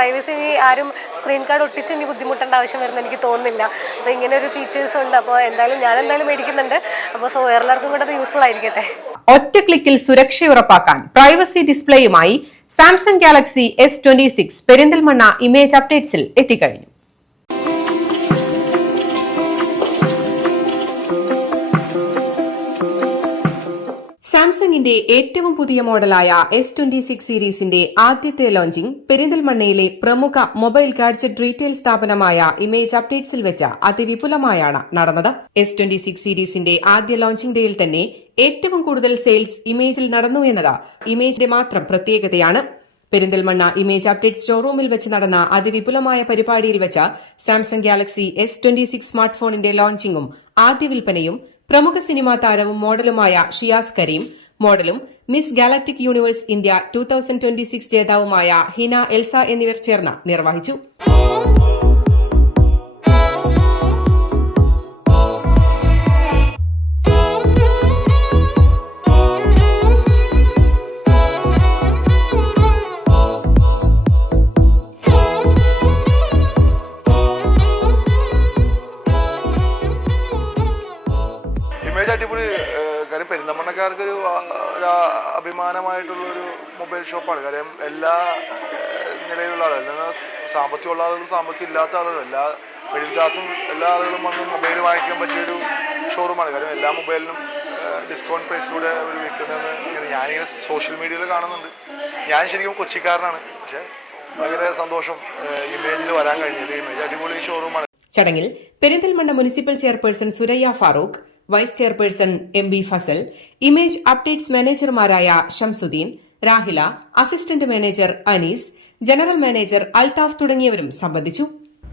Privacy ആരും screen card ഒട്ടിച്ച് ഇനി ബുദ്ധിമുട്ടേണ്ട ആവശ്യം വരുന്ന എനിക്ക് തോന്നുന്നില്ല. അപ്പോൾ ഇങ്ങനെ ഒരു ഫീച്ചേഴ്സ് ഉണ്ട്. അപ്പോൾ ഞാൻ എന്തായാലും മേടിക്കുന്നുണ്ട്. അപ്പോൾ എല്ലാവർക്കും കൂടെ അത് യൂസ്ഫുൾ ആയിരിക്കട്ടെ. ഒറ്റ ക്ലിക്കിൽ സുരക്ഷ ഉറപ്പാക്കാൻ പ്രൈവസി ഡിസ്പ്ലേയുമായി Samsung Galaxy S26 Perinthalmanna Image അപ്ഡേറ്റ്സിൽ എത്തിക്കഴിഞ്ഞു. സാംസങ്ങിന്റെ ഏറ്റവും പുതിയ മോഡലായ S26 സീരീസിന്റെ ആദ്യത്തെ ലോഞ്ചിംഗ് പെരിന്തൽമണ്ണയിലെ പ്രമുഖ മൊബൈൽ ഗാഡ്ജറ്റ് റീറ്റെയിൽ സ്ഥാപനമായ ഇമേജ് അപ്ഡേറ്റ്സിൽ വെച്ച് അതിവിപുലമായാണ് നടന്നത്. S26 സീരീസിന്റെ ആദ്യ ലോഞ്ചിംഗ് ഡേയിൽ തന്നെ ഏറ്റവും കൂടുതൽ സെയിൽസ് ഇമേജിൽ നടന്നു എന്നത് ഇമേജിന്റെ മാത്രം പ്രത്യേകതയാണ്. പെരിന്തൽമണ്ണ ഇമേജ് അപ്ഡേറ്റ് ഷോറൂമിൽ വെച്ച് നടന്ന അതിവിപുലമായ പരിപാടിയിൽ വെച്ച് സാംസങ് ഗാലക്സി S26 സ്മാർട്ട് ഫോണിന്റെ ലോഞ്ചിംഗും ആദ്യ വിൽപ്പനയും പ്രമുഖ സിനിമാ താരവും മോഡലുമായ ഷിയാസ് കരീം, മോഡലും മിസ് ഗാലക്ടിക് യൂണിവേഴ്സ് ഇന്ത്യ 2026 ജേതാവുമായ ഹിന എൽസ എന്നിവർ ചേർന്ന് നിർവഹിച്ചു. ഇമേജ് അടിപൊളി കാര്യം പെരിന്തൽമണ്ണക്കാർക്കൊരു അഭിമാനമായിട്ടുള്ളൊരു മൊബൈൽ ഷോപ്പാണ്. കാര്യം എല്ലാ നിലയിലുള്ള ആളുകൾ, സാമ്പത്തികമുള്ള ആളുകളും സാമ്പത്തികം ഇല്ലാത്ത ആളുകളും എല്ലാ മിഡിൽ ക്ലാസും എല്ലാ ആളുകളും വന്ന് മൊബൈൽ വാങ്ങിക്കാൻ പറ്റിയൊരു ഷോറൂമാണ്. കാര്യം എല്ലാ മൊബൈലിനും ഡിസ്കൗണ്ട് പ്രൈസിലൂടെ അവർ വിൽക്കുന്നതെന്ന് ഞാനിങ്ങനെ സോഷ്യൽ മീഡിയയിൽ കാണുന്നുണ്ട്. ഞാൻ ശരിക്കും കൊച്ചിക്കാരനാണ്, പക്ഷേ ഭയങ്കര സന്തോഷം ഇമേജിൽ വരാൻ കഴിഞ്ഞത്. ഇമേജ് അടിപൊളി ഷോറൂമാണ്. ചടങ്ങിൽ Perinthalmanna municipal chairperson Suraiya Farook, vice chairperson MB Fazal, Image updates മാനേജർമാരായ Shamsuddin, Rahila, assistant manager Anees, general manager Althaf തുടങ്ങിയവരും സംബന്ധിച്ചു.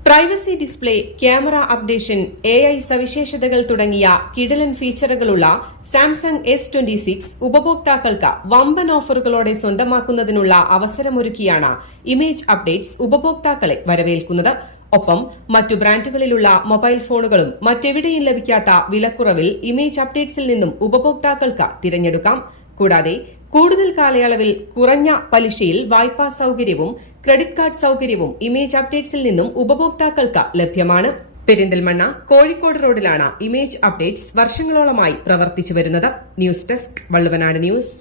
Privacy display, camera updation, AI സവിശേഷതകൾ തുടങ്ങിയ കിടിലൻ ഫീച്ചറുകളുള്ള സാംസങ് S26 ഉപഭോക്താക്കൾക്ക് വമ്പൻ ഓഫറുകളോടെ സ്വന്തമാക്കുന്നതിനുള്ള അവസരമൊരുക്കിയാണ് ഇമേജ് അപ്ഡേറ്റ്സ് ഉപഭോക്താക്കളെ വരവേൽക്കുന്നത്. ഒപ്പം മറ്റു ബ്രാൻഡുകളിലുള്ള മൊബൈൽ ഫോണുകളും മറ്റെവിടെയും ലഭിക്കാത്ത വിലക്കുറവിൽ ഇമേജ് അപ്ഡേറ്റ്സിൽ നിന്നും ഉപഭോക്താക്കൾക്ക് തിരഞ്ഞെടുക്കാം. കൂടാതെ കൂടുതൽ കാലയളവിൽ കുറഞ്ഞ പലിശയിൽ വായ്പാ സൌകര്യവും ക്രെഡിറ്റ് കാർഡ് സൌകര്യവും ഇമേജ് അപ്ഡേറ്റ്സിൽ നിന്നും ഉപഭോക്താക്കൾക്ക് ലഭ്യമാണ്. പെരിന്തൽമണ്ണ കോഴിക്കോട് റോഡിലാണ് ഇമേജ് അപ്ഡേറ്റ്സ് വർഷങ്ങളോളമായി പ്രവർത്തിച്ചു വരുന്നത്. News desk Valluvanad news.